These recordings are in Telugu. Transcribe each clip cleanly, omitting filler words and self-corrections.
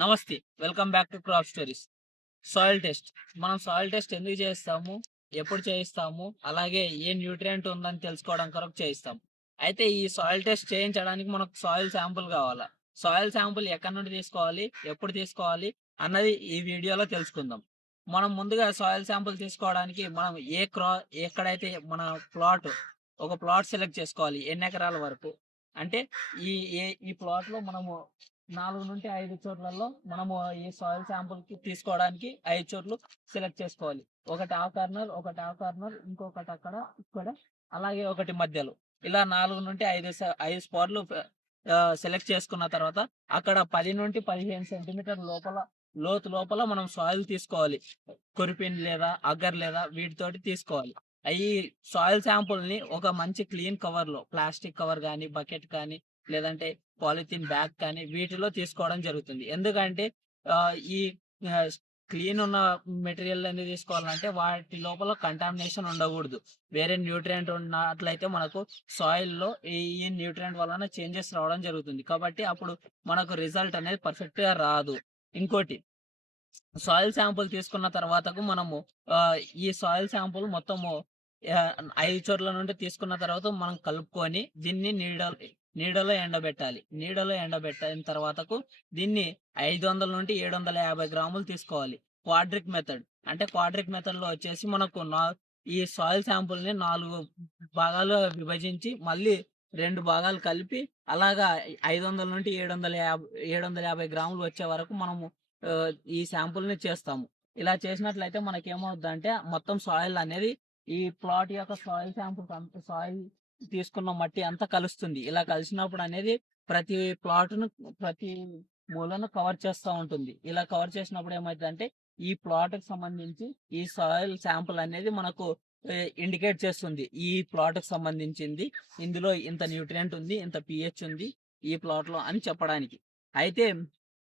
నమస్తే. Welcome back to crop stories. Soil test. మనం సాయిల్ టెస్ట్ ఎందుకు చేస్తాము? ఎప్పుడు చేయిస్తాము? అలాగే ఏ న్యూట్రియంట్ ఉందని తెలుసుకోవడం కొరకు చేయిస్తాం. అయితే ఈ సాయిల్ టెస్ట్ చేయించడానికి మనకు సాయిల్ శాంపుల్ కావాలా? సాయిల్ శాంపుల్ ఎక్కడి నుండి తీసుకోవాలి? ఎప్పుడు తీసుకోవాలి? అన్నది ఈ వీడియోలో తెలుసుకుందాం. మనం ముందుగా సాయిల్ శాంపుల్ తీసుకోవడానికి మనం ఎక్కడైతే మన ప్లాట్ ఒక ప్లాట్ సెలెక్ట్ చేసుకోవాలి. ఎన్ని ఎకరాల వరకు? అంటే ఈ ఈ ప్లాట్‌లో మనము 4-5 చోట్లలో మనము ఈ సాయిల్ శాంపుల్‌కి తీసుకోవడానికి 5 చోట్లు సెలెక్ట్ చేసుకోవాలి. ఒకటి ఆ కార్నర్, ఒకటి ఆ కార్నర్, ఇంకొకటి అక్కడ, ఇక్కడ, అలాగే ఒకటి మధ్యలో. ఇలా 4-5 స్పాట్‌లు సెలెక్ట్ చేసుకున్న తర్వాత అక్కడ 10-15 సెంటీమీటర్ లోతు లోపల మనం సాయిల్ తీసుకోవాలి. కొరిపిన్ లేదా అగ్గర్ లేదా వీటితోటి తీసుకోవాలి. ఈ సాయిల్ శాంపుల్‌ని ఒక మంచి క్లీన్ కవర్‌లో ప్లాస్టిక్ కవర్ గానీ, బకెట్ కానీ, లేదంటే పాలిథీన్ బ్యాగ్ కానీ వీటిలో తీసుకోవడం జరుగుతుంది. ఎందుకంటే ఈ ఆహ్, క్లీన్ ఉన్న మెటీరియల్ ఎందుకు తీసుకోవాలంటే వాటి లోపల కంటామినేషన్ ఉండకూడదు. వేరే న్యూట్రియంట్ ఉన్నట్లయితే మనకు సాయిల్‌లో ఈ న్యూట్రియంట్ వలన చేంజెస్ రావడం జరుగుతుంది. కాబట్టి అప్పుడు మనకు రిజల్ట్ అనేది పర్ఫెక్ట్‌గా రాదు. ఇంకోటి సాయిల్ శాంపుల్ తీసుకున్న తర్వాతకు మనము ఆహ్, ఈ సాయిల్ శాంపుల్ మొత్తము 5 చోట్ల నుండి తీసుకున్న తర్వాత మనం కలుపుకొని దీన్ని నీడలో ఎండబెట్టాలి. నీడలో ఎండబెట్టిన తర్వాతకు దీన్ని 500-750 గ్రాములు తీసుకోవాలి. క్వాడ్రిక్ మెథడ్‌లో వచ్చేసి మనకు ఈ సాయిల్ శాంపుల్‌ని 4 భాగాలుగా విభజించి మళ్ళీ 2 భాగాలు కలిపి అలాగా 750 గ్రాములు వచ్చే వరకు మనము ఈ శాంపుల్‌ని చేస్తాము. ఇలా చేసినట్లయితే మనకేమవుద్దంటే మొత్తం సాయిల్ అనేది ఈ ప్లాట్ యొక్క సాయిల్ శాంపుల్స్ సాయిల్ తీసుకున్న మట్టి అంతా కలుస్తుంది. ఇలా కలిసినప్పుడు అనేది ప్రతి ప్లాట్‌ను ప్రతి మూలను కవర్ చేస్తా ఉంటుంది. ఇలా కవర్ చేసినప్పుడు ఏమైద్దంటే ఈ ప్లాట్‌కి సంబంధించి ఈ సాయిల్ శాంపుల్ అనేది మనకు ఇండికేట్ చేస్తుంది. ఈ ప్లాట్‌కి సంబంధించింది. ఇందులో ఇంత న్యూట్రియంట్ ఉంది. ఇంత పీహెచ్ ఉంది ఈ ప్లాట్‌లో అని చెప్పడానికి. అయితే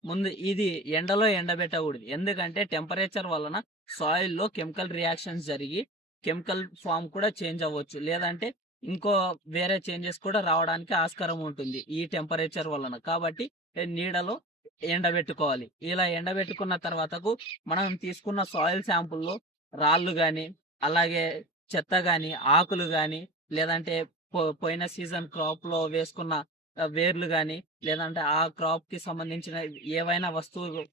ముందు ఇది ఎండలో ఎండబెట్టకూడదు. ఎందుకంటే టెంపరేచర్ వలన సాయిల్‌లో కెమికల్ రియాక్షన్స్ జరిగి కెమికల్ ఫార్మ్ కూడా చేంజ్ అవ్వచ్చు. లేదంటే ఇంకో వేరే చేంజెస్ కూడా రావడానికి ఆస్కారం ఉంటుంది. ఈ టెంపరేచర్ వలన. కాబట్టి నీడలో ఎండబెట్టుకోవాలి. ఇలా ఎండబెట్టుకున్న తర్వాతకు మనం తీసుకున్న సాయిల్ శాంపుల్‌లో రాళ్ళు గాని, అలాగే చెత్త గాని, ఆకులు గాని, లేదంటే పోయిన సీజన్ క్రాప్‌లో వేసుకున్న వేర్లు గాని, లేదంటే ఆ క్రాప్‌కి సంబంధించిన ఏవైనా వస్తువులు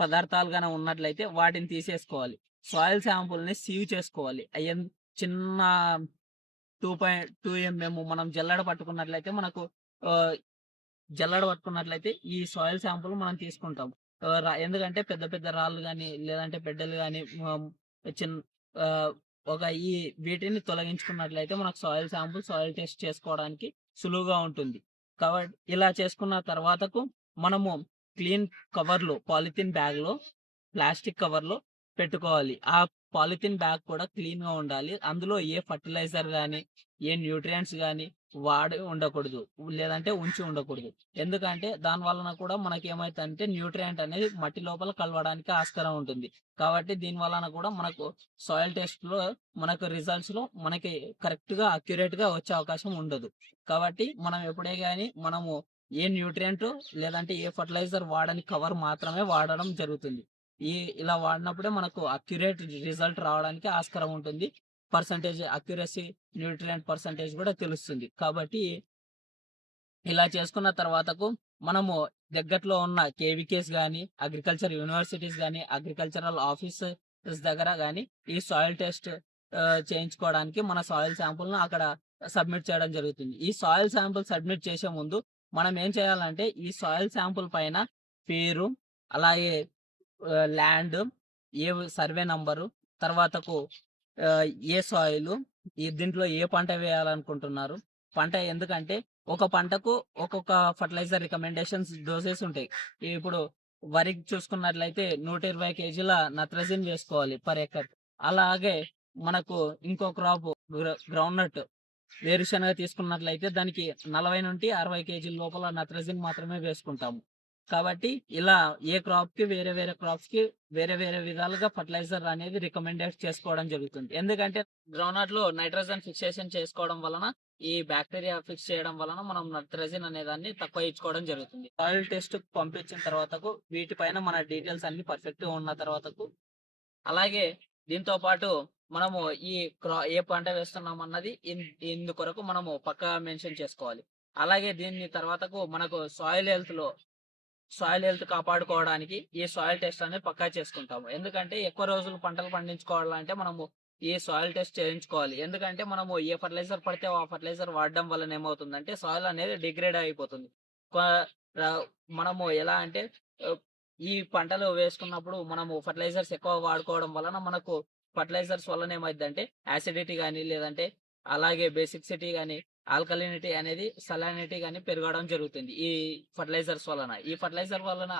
పదార్థాలు గాని ఉన్నట్లయితే వాటిని తీసేసుకోవాలి. సాయిల్ శాంపుల్‌ని సీవ్ చేసుకోవాలి. చిన్న 2.2 మనం ఆహ్, జల్లెడ పట్టుకున్నట్లయితే ఈ సాయిల్ శాంపుల్ మనం తీసుకుంటాం. ఎందుకంటే పెద్ద పెద్ద రాళ్ళు గాని, లేదంటే బెడ్డలు గాని చిన్ ఆహ్, ఒక ఈ వీటిని తొలగించుకున్నట్లయితే మనకు సాయిల్ టెస్ట్ చేసుకోవడానికి సులువుగా ఉంటుంది. ఇలా చేసుకున్న తర్వాతకు మనము క్లీన్ పాలిథీన్ బ్యాగ్‌లో, ప్లాస్టిక్ కవర్‌లో పెట్టుకోవాలి. ఆ పాలిథీన్ బ్యాగ్ కూడా క్లీన్‌గా ఉండాలి. అందులో ఏ ఫర్టిలైజర్ గాని, ఏ న్యూట్రియంట్స్ గాని వాడి ఉండకూడదు. లేదంటే ఉంచి ఉండకూడదు. ఎందుకంటే దాని వలన కూడా మనకేమైద్దంటే న్యూట్రియంట్ అనేది మట్టి లోపల కలవడానికి ఆస్కారం ఉంటుంది. కాబట్టి దీని వలన కూడా మనకు సాయిల్ టెస్ట్‌లో మనకు రిజల్ట్స్‌లో మనకి కరెక్ట్‌గా, అక్యురేట్‌గా వచ్చే అవకాశం ఉండదు. కాబట్టి మనం ఎప్పుడే గాని మనము ఏ న్యూట్రియంట్ లేదంటే ఏ ఫర్టిలైజర్ వాడని కవర్ మాత్రమే వాడడం జరుగుతుంది. ఈ ఇలా వాడినప్పుడే మనకు అక్యురేట్ రిజల్ట్ రావడానికి ఆస్కారం ఉంటుంది. అక్యురసీ, న్యూట్రియంట్ పర్సెంటేజ్ కూడా తెలుస్తుంది. కాబట్టి ఇలా చేసుకున్న తర్వాతకు మనము దగ్గరలో ఉన్న కేవీకేస్ గాని, అగ్రికల్చర్ యూనివర్సిటీస్ గాని, అగ్రికల్చరల్ ఆఫీసెస్ దగ్గర గాని ఈ సాయిల్ టెస్ట్ చేయించుకోవడానికి మన సాయిల్ శాంపుల్‌ను అక్కడ సబ్మిట్ చేయడం జరుగుతుంది. ఈ సాయిల్ శాంపుల్ సబ్మిట్ చేసే ముందు మనం ఏం చేయాలంటే ఈ సాయిల్ శాంపుల్ పైన పేరు, అలాగే ల్యాండ్, ఏ సర్వే నంబరు, తర్వాతకు ఆహ్, ఏ సాయిలు, దీంట్లో ఏ పంట వేయాలనుకుంటున్నారు. పంట ఎందుకంటే ఒక పంటకు ఒక్కొక్క ఫర్టిలైజర్ రికమెండేషన్స్ డోసెస్ ఉంటాయి. ఇప్పుడు వరికి చూసుకున్నట్లయితే 120 కేజీల నత్రజని వేసుకోవాలి పర్ ఎకర్. అలాగే మనకు ఇంకో క్రాప్ గ్రౌండ్‌నట్ వేరుశనగ తీసుకున్నట్లయితే దానికి 40-60 కేజీల లోపల నత్రజని మాత్రమే వేసుకుంటాము. కాబట్టి ఇలా ఏ క్రాప్‌కి వేరే వేరే క్రాప్స్‌కి వేరే వేరే విధాలుగా ఫెర్టిలైజర్ అనేది రికమెండేట్ చేసుకోవడం జరుగుతుంది. ఎందుకంటే గ్రౌండ్‌నట్‌లో నైట్రోజన్ ఫిక్సేషన్ చేసుకోవడం వలన ఈ బాక్టీరియా ఫిక్స్ చేయడం వలన మనం నత్రజని అనే దాన్ని తక్కువ ఇచ్చుకోవడం జరుగుతుంది. సాయిల్ టెస్ట్‌కి పంపించిన తర్వాతకు వీటిపైన మన డీటెయిల్స్ అన్నీ పర్ఫెక్ట్‌గా ఉన్న తర్వాతకు అలాగే దీంతో పాటు మనము ఈ ఏ పంట వేస్తున్నామన్నది ఇందుకొరకు మనము పక్కా మెన్షన్ చేసుకోవాలి. అలాగే దీన్ని తర్వాతకు మనకు సాయిల్ హెల్త్ కాపాడుకోవడానికి ఈ సాయిల్ టెస్ట్ అనేది పక్కా చేసుకుంటాము. ఎందుకంటే ఎక్కువ రోజులు పంటలు పండించుకోవాలంటే మనము ఈ సాయిల్ టెస్ట్ చేయించుకోవాలి. ఎందుకంటే మనము ఏ ఫెర్టిలైజర్ పడితే ఆ ఫెర్టిలైజర్ వాడడం వలన ఏమవుతుందంటే సాయిల్ అనేది డిగ్రేడ్ అయిపోతుంది. క మనము ఎలా అంటే ఆహ్, ఈ పంటలు వేసుకున్నప్పుడు మనము ఫెర్టిలైజర్స్ ఎక్కువ వాడుకోవడం వలన మనకు ఫెర్టిలైజర్స్ వలన ఏమైద్దంటే యాసిడిటీ గాని, లేదంటే అలాగే బేసిక్సిటీ గాని, ఆల్కలినిటీ అనేది సలైనిటీ గాని పెరగడం జరుగుతుంది. ఈ ఫెర్టిలైజర్స్ వలన. ఈ ఫెర్టిలైజర్ వలన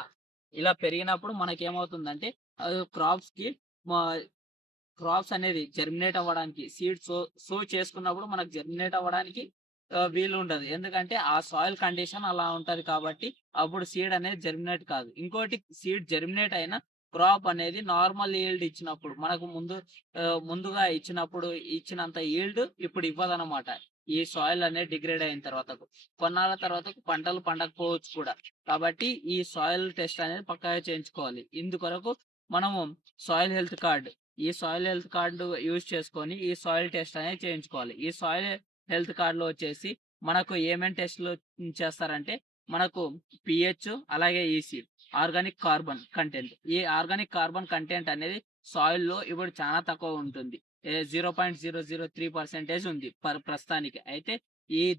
ఇలా పెరిగినప్పుడు మనకేమవుతుందంటే క్రాప్స్‌కి మా క్రాప్స్ అనేది జెర్మినేట్ అవ్వడానికి సో చేసుకున్నప్పుడు మనకు జెర్మినేట్ అవ్వడానికి వీలుండదు. ఎందుకంటే ఆ సాయిల్ కండిషన్ అలా ఉంటది కాబట్టి అప్పుడు సీడ్ అనేది జెర్మినేట్ కాదు. ఇంకోటి సీడ్ జెర్మినేట్ అయిన క్రాప్ అనేది నార్మల్ ఈల్డ్ ఇచ్చినప్పుడు మనకు ముందుగా ఇచ్చినంత ఈల్డ్ ఇప్పుడు ఇవ్వదనమాట. ఈ సాయిల్ అనేది డిగ్రేడ్ అయిన తర్వాతకు. కొన్నాళ్ళ తర్వాతకు పంటలు పండకపోవచ్చు కూడా. కాబట్టి ఈ సాయిల్ టెస్ట్ అనేది పక్కాగా చేయించుకోవాలి. ఇందుకొరకు మనము సాయిల్ హెల్త్ కార్డ్ ఈ సాయిల్ హెల్త్ కార్డ్ యూజ్ చేసుకొని ఈ సాయిల్ టెస్ట్ అనేది చేయించుకోవాలి. ఈ సాయిల్ హెల్త్ కార్డ్‌లో వచ్చేసి మనకు ఏమేం టెస్ట్‌లు చేస్తారంటే మనకు పీహెచ్ అలాగే ఈసీ ఆర్గానిక్ కార్బన్ కంటెంట్. ఈ ఆర్గానిక్ కార్బన్ కంటెంట్ అనేది సాయిల్‌లో ఇప్పుడు చాలా తక్కువ ఉంటుంది. 0.003% ఉంది ప్రస్తుతానికి. అయితే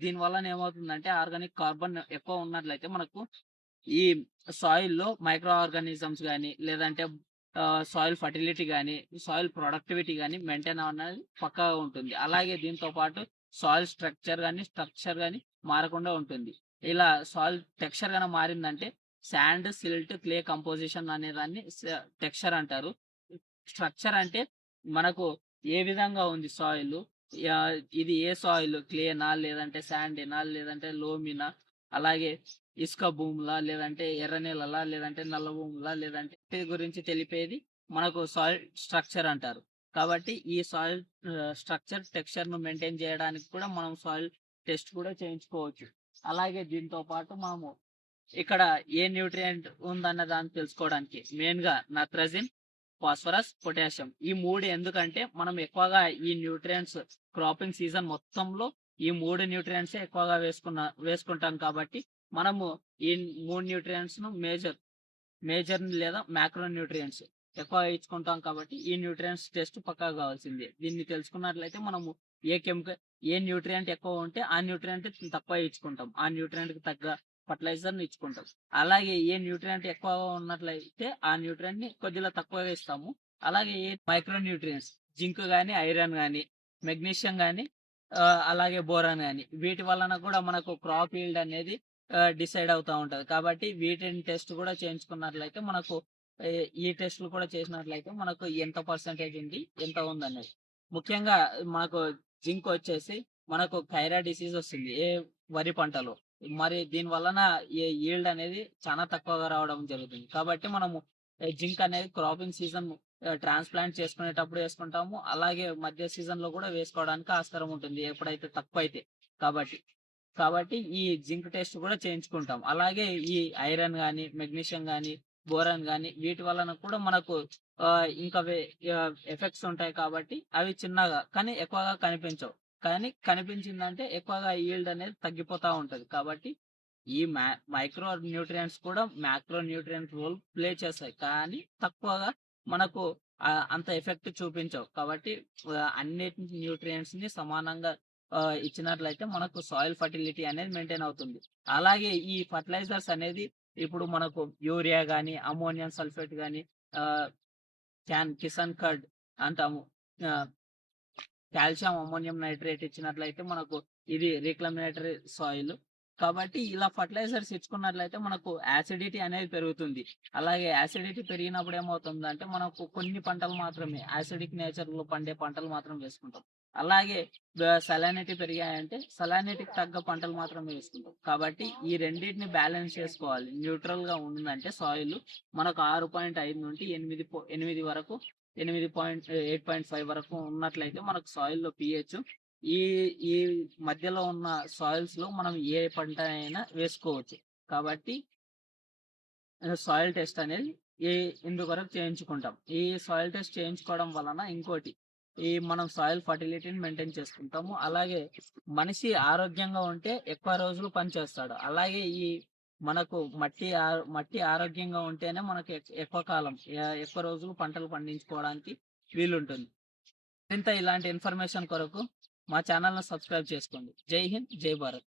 దీని వలన ఏమవుతుందంటే ఆర్గానిక్ కార్బన్ ఎక్కువ ఉన్నట్లయితే మనకు ఈ సాయిల్‌లో మైక్రో ఆర్గానిజమ్స్ గాని, లేదంటే సాయిల్ ఫర్టిలిటీ గాని, సాయిల్ ప్రొడక్టివిటీ గాని మెయింటైన్ అనేది పక్కాగా ఉంటుంది. అలాగే దీంతో పాటు సాయిల్ స్ట్రక్చర్ గాని మారకుండా ఉంటుంది. ఇలా సాయిల్ టెక్స్చర్ గాని మారిందంటే సాండ్, సిల్ట్, క్లే కంపోజిషన్ అనేదాన్ని టెక్స్చర్ అంటారు. స్ట్రక్చర్ అంటే మనకు ఏ విధంగా ఉంది సాయిలు, ఇది ఏ సాయిల్ క్లేనా? లేదంటే శాండేనా? లేదంటే లోమినా? అలాగే ఇసుక భూములా? లేదంటే ఎర్ర నేలలా? లేదంటే నల్ల భూములా? లేదంటే వీటి గురించి తెలిపేది మనకు సాయిల్ స్ట్రక్చర్ అంటారు. కాబట్టి ఈ సాయిల్ టెక్స్చర్‌ను మెయింటైన్ చేయడానికి కూడా మనం సాయిల్ టెస్ట్ కూడా చేయించుకోవచ్చు. అలాగే దీంతో పాటు మనము ఇక్కడ ఏ న్యూట్రియంట్ ఉందన్న దాన్ని తెలుసుకోవడానికి మెయిన్‌గా నత్రజన్, ఫాస్ఫరస్, పొటాషియం ఈ 3 ఎందుకంటే మనం ఎక్కువగా ఈ న్యూట్రియంట్స్ క్రాపింగ్ సీజన్ మొత్తంలో ఈ 3 న్యూట్రియంట్సే ఎక్కువగా వేసుకుంటాం కాబట్టి మనము ఈ 3 న్యూట్రియంట్స్‌ను మేజర్ లేదా మాక్రో న్యూట్రియంట్స్ ఎక్కువగా ఇచ్చుకుంటాం కాబట్టి ఈ న్యూట్రియంట్స్ టెస్ట్ పక్కా కావాల్సిందే. దీన్ని తెలుసుకున్నట్లయితే మనము ఏ కెమికల్ ఏ న్యూట్రియంట్ ఎక్కువ ఉంటే ఆ న్యూట్రియంట్ తక్కువ ఇచ్చుకుంటాం. ఆ న్యూట్రియంట్‌కి తగ్గ ఫెర్టిలైజర్‌ని ఇచ్చుకుంటాం. అలాగే ఏ న్యూట్రియంట్ ఎక్కువగా ఉన్నట్లయితే ఆ న్యూట్రియంట్‌ని కొద్దిగా తక్కువగా ఇస్తాము. అలాగే ఏ మైక్రో న్యూట్రియంట్స్ జింక్ గాని, ఐరన్ గాని, మెగ్నీషియం గాని, అలాగే బోరాన్ గాని వీటి వలన కూడా మనకు క్రాప్ ఈల్డ్ అనేది డిసైడ్ అవుతా ఉంటది. కాబట్టి వీటిని టెస్ట్ కూడా చేయించుకున్నట్లయితే మనకు ఈ టెస్ట్‌లు కూడా చేసినట్లయితే మనకు ఎంత పర్సెంటేజ్ ఉంది, ఎంత ఉందనేది. ముఖ్యంగా మనకు జింక్ వచ్చేసి మనకు ఖైరా డిసీజ్ వస్తుంది. వరి పంటలో. మరి దీని వలన ఈల్డ్ అనేది చాలా తక్కువగా రావడం జరుగుతుంది. కాబట్టి మనము జింక్ అనేది క్రాపింగ్ సీజన్ ట్రాన్స్‌ప్లాంట్ చేసుకునేటప్పుడు వేసుకుంటాము. అలాగే మధ్య సీజన్‌లో కూడా వేసుకోవడానికి ఆస్కారం ఉంటుంది. ఎప్పుడైతే తక్కువైతే కాబట్టి. కాబట్టి ఈ జింక్ టెస్ట్ కూడా చేయించుకుంటాం. అలాగే ఈ ఐరన్ గాని, మెగ్నీషియం గాని, బోరాన్ గాని వీటి వలన కూడా మనకు ఇంకా ఎఫెక్ట్స్ ఉంటాయి కాబట్టి అవి చిన్నగా కానీ ఎక్కువగా కనిపించవు. కానీ కనిపించిందంటే ఎక్కువగా ఈల్డ్ అనేది తగ్గిపోతా ఉంటది. కాబట్టి ఈ మైక్రో న్యూట్రియంట్స్ కూడా మాక్రో న్యూట్రియంట్ రోల్ ప్లే చేస్తాయి. కానీ తక్కువగా మనకు అంత ఎఫెక్ట్ చూపించవు. కాబట్టి అన్నిటి న్యూట్రియంట్స్‌ని సమానంగా ఇచ్చినట్లయితే మనకు సాయిల్ ఫర్టిలిటీ అనేది మెయింటైన్ అవుతుంది. అలాగే ఈ ఫెర్టిలైజర్స్ అనేది ఇప్పుడు మనకు యూరియా గాని, అమ్మోనియం సల్ఫేట్ గాని, ఆహ్, కిసాన్ కర్డ్ అంటాము. ఆహ్, కాల్షియం అమ్మోనియం నైట్రేట్ ఇచ్చినట్లయితే మనకు ఇది రిక్లమేటరీ సాయిల్. కాబట్టి ఇలా ఫెర్టిలైజర్స్ ఇచ్చుకున్నట్లయితే మనకు యాసిడిటీ అనేది పెరుగుతుంది. అలాగే యాసిడిటీ పెరిగినప్పుడు ఏమవుతుందంటే మనకు కొన్ని పంటలు మాత్రమే యాసిడిక్ నేచర్‌లో పండే పంటలు మాత్రం వేసుకుంటాం. అలాగే సలానిటీ పెరిగాయంటే సలానిటీకి తగ్గ పంటలు మాత్రమే వేసుకుంటాం. కాబట్టి ఈ రెండిటిని బ్యాలెన్స్ చేసుకోవాలి. న్యూట్రల్‌గా ఉందంటే సాయిల్ మనకు 6.5 నుండి 8 వరకు 8.5 వరకు ఉన్నట్లయితే మనకు సాయిల్‌లో పీహెచ్ ఈ ఈ మధ్యలో ఉన్న సాయిల్స్‌లో మనం ఏ పంట అయినా వేసుకోవచ్చు. కాబట్టి సాయిల్ టెస్ట్ అనేది ఈ ఇందుకొరకు చేయించుకుంటాం. ఈ సాయిల్ టెస్ట్ చేయించుకోవడం వలన ఇంకోటి మనం సాయిల్ ఫర్టిలిటీని మెయింటైన్ చేసుకుంటాము. అలాగే మనిషి ఆరోగ్యంగా ఉంటే ఎక్కువ రోజులు పనిచేస్తాడు. అలాగే మనకు మట్టి ఆరోగ్యంగా ఉంటేనే మనకు ఎక్కువ కాలం ఎక్కువ రోజులు పంటలు పండించుకోవడానికి వీలుంటుంది. మరింత ఇలాంటి ఇన్ఫర్మేషన్ కొరకు మా ఛానల్‌ను సబ్స్క్రైబ్ చేసుకోండి. జై హింద్, జై భారత్.